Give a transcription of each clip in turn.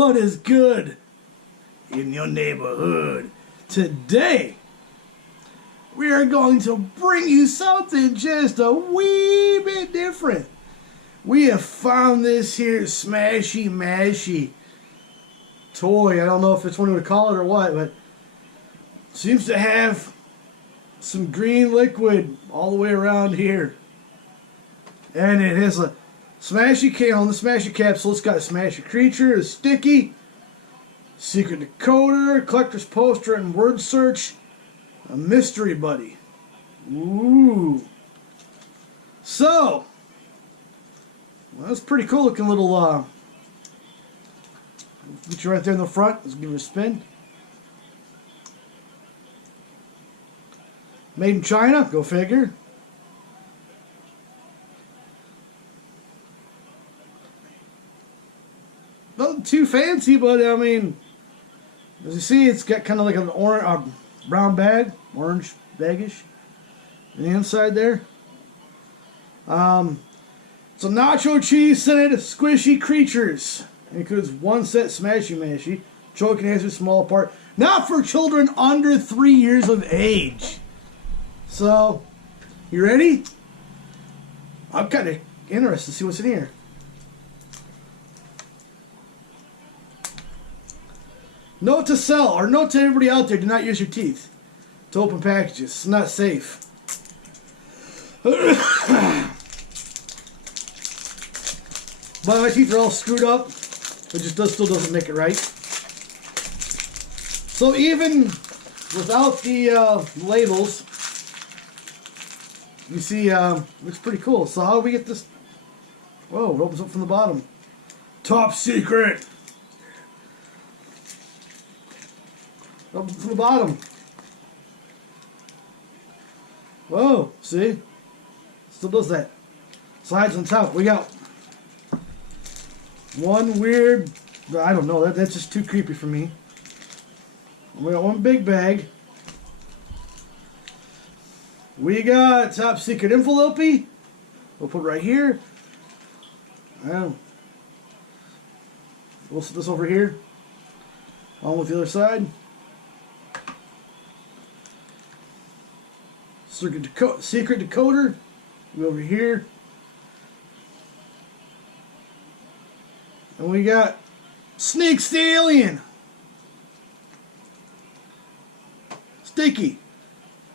What is good in your neighborhood? Today, we are going to bring you something just a wee bit different. We have found this here Smashy Mashy toy. I don't know if it's what you would call it or what, but it seems to have some green liquid all the way around here. And it has a Smashy can on the Smashy capsule. It's got a Smashy creature, a sticky, secret decoder, collector's poster, and word search. A mystery buddy. Ooh. So, well, that's a pretty cool looking little get you right there in the front. Let's give it a spin. Made in China, go figure. Nothing too fancy, but I mean, as you see, it's got kind of like an orange, brown bag, orange baggish, on the inside there. It's a nacho cheese scented squishy creatures. It includes one set Smashy Mashy, choking answer small part. Not for children under 3 years of age. So, you ready? I'm kind of interested to see what's in here. Note to sell, or note to everybody out there, do not use your teeth to open packages. It's not safe. But my teeth are all screwed up. It just still doesn't make it right. So even without the labels, you see, looks pretty cool. So how do we get this? Whoa, it opens up from the bottom. Top secret. Opens from the bottom. Whoa, see? Still does that. Slides on top. We got one weird, I don't know, that's just too creepy for me. We got one big bag. We got top secret envelope. We'll put it right here. We'll set this over here, along with the other side. Secret decoder. Go over here. And we got Sneak Stallion. Sticky.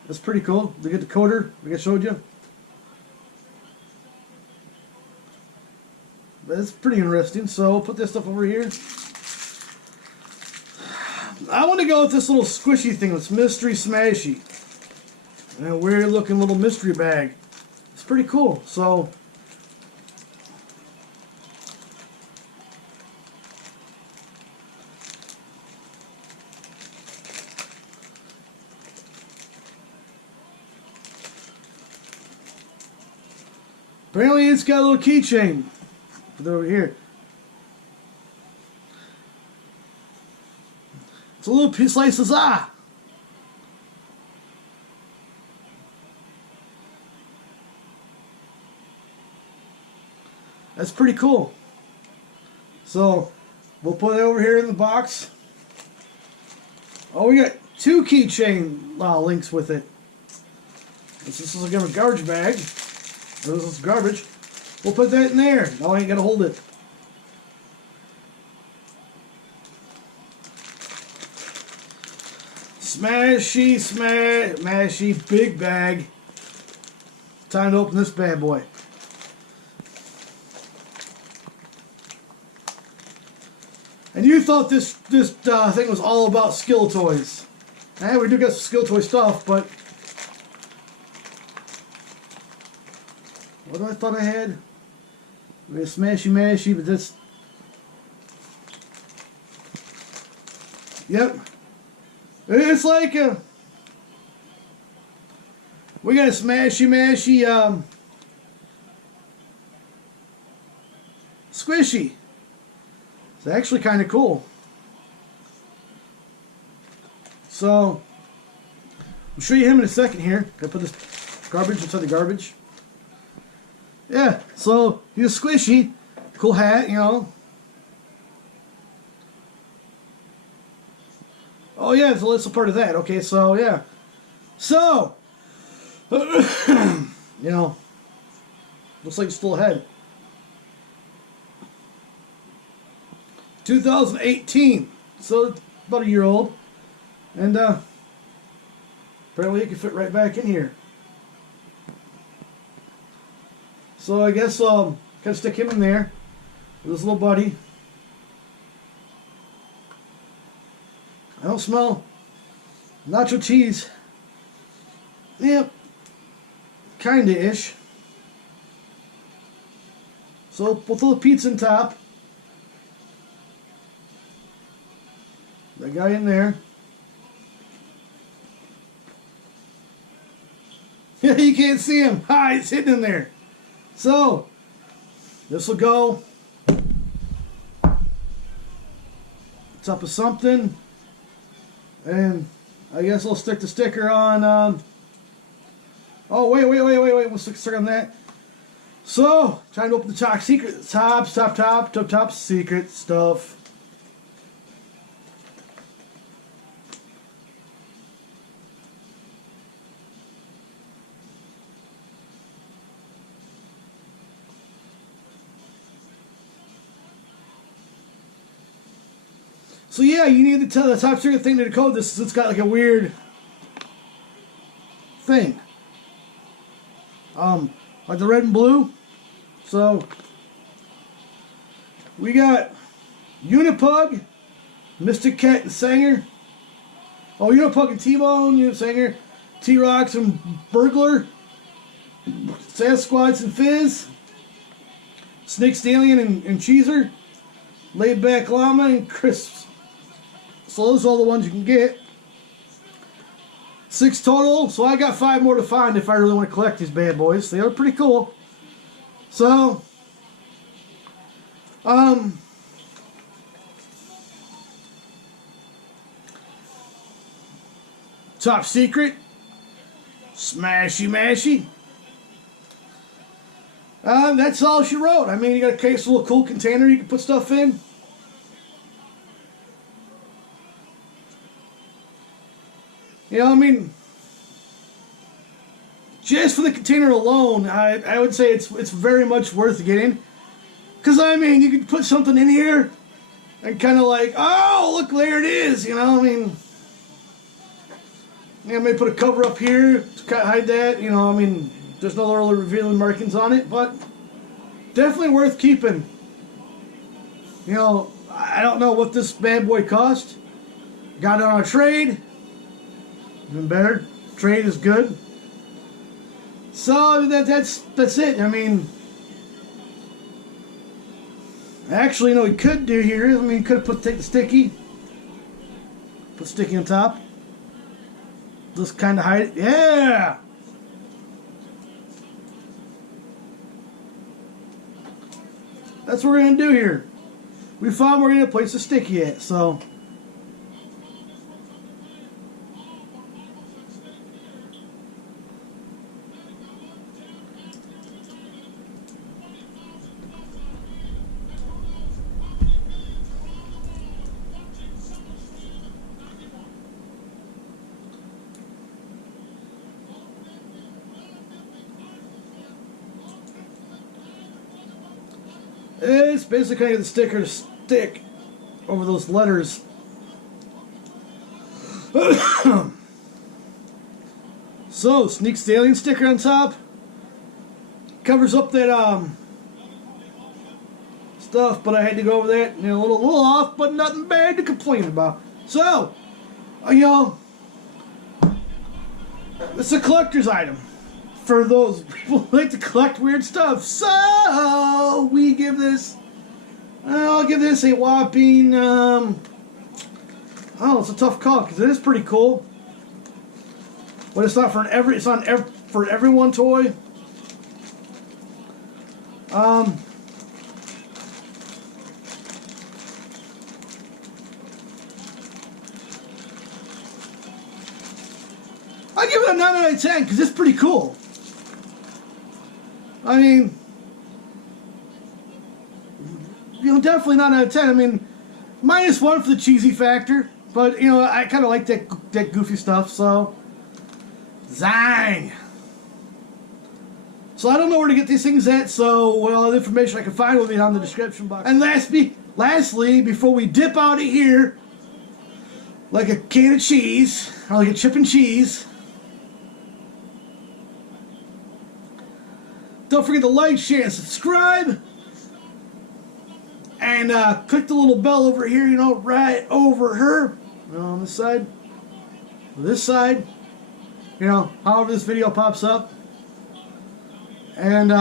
That's pretty cool. They get the decoder, like I showed you. That's pretty interesting. So we'll put this stuff over here. I want to go with this little squishy thing. It's Mystery Smashy. And a weird looking little mystery bag. It's pretty cool. So apparently it's got a little keychain. Put it over here. It's a little slice of za. That's pretty cool. So we'll put it over here in the box. Oh, we got two keychain links with it. This is like a garbage bag. This is garbage. We'll put that in there. Now I ain't gotta hold it. Smashy, Mashy, big bag. Time to open this bad boy. And you thought this thing was all about skill toys. And we do get some skill toy stuff, but what do I thought I had? We had Smashy Mashy, but this. Yep. It's like a. We got a Smashy Mashy squishy. It's actually kind of cool. So, I'll show you him in a second here. Gotta put this garbage inside the garbage. Yeah, so he's squishy. Cool hat, you know. Oh yeah, so that's a part of that. Okay, so yeah. So, you know, looks like it's still ahead. 2018. So it's about a year old. And apparently it can fit right back in here. So I guess gotta stick him in there with his little buddy. I don't smell nacho cheese. Yep. Kinda-ish. So we'll throw the pizza on top. That guy in there. Yeah, you can't see him. Ha, he's hidden in there. So, this will go top of something. And I guess I'll stick the sticker on, oh, wait. We'll stick the sticker on that. So, trying to open the top secret, top secret stuff. So yeah, you need to tell the top secret thing to decode this. It's got like a weird thing. Like the red and blue. So we got Unipug, Mystic Cat and Sanger. Oh, Unipug and T-Bone, Sanger, T-Rox and Burglar, Sasquatch and Fizz, Snake Stallion and Cheezer, Laid Back Llama and Crisps. So those are all the ones you can get. 6 total, so I got 5 more to find if I really want to collect these bad boys. They are pretty cool. So, top secret, Smashy. That's all she wrote. I mean, you got a case, a little cool container you can put stuff in. You know, I mean, just for the container alone, I would say it's very much worth getting. Because, I mean, you could put something in here and kind of like, oh, look, there it is, you know, I mean, yeah, maybe put a cover up here to kind of hide that, you know, I mean, there's no really revealing markings on it, but definitely worth keeping. You know, I don't know what this bad boy cost. Got it on a trade. Even better. Trade is good. So that's it. I mean, actually, you know, what we could do here is, I mean, could have take the sticky, put sticky on top. Just kind of hide it. Yeah. That's what we're gonna do here. We found where we're gonna place the sticky at. So. It's basically going to get the sticker to stick over those letters. So, Sneak Stallion sticker on top. Covers up that stuff, but I had to go over that. You know, a little off, but nothing bad to complain about. So, you know, it's a collector's item for those people who like to collect weird stuff. So we give this, I'll give this a whopping, oh, it's a tough call because it is pretty cool, but it's not for for everyone toy. I give it a 9 out of 10 because it's pretty cool. I mean, you know, definitely 9 out of 10. I mean, -1 for the cheesy factor, But, you know, I kind of like that goofy stuff, so... Zang! So I don't know where to get these things at, so all the information I can find will be down in the description box. And lastly, before we dip out of here, like a can of cheese, or like a chip and cheese, don't forget to like, share, and subscribe. And click the little bell over here, you know, right over her. You know, on this side. This side. You know, however this video pops up. And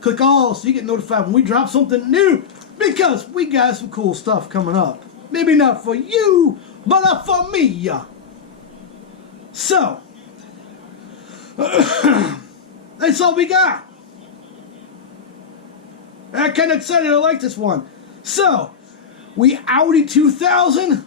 click all so you get notified when we drop something new. Because we got some cool stuff coming up. Maybe not for you, but for me. So, that's all we got. I'm kind of excited. I like this one. So, we Audi 2000.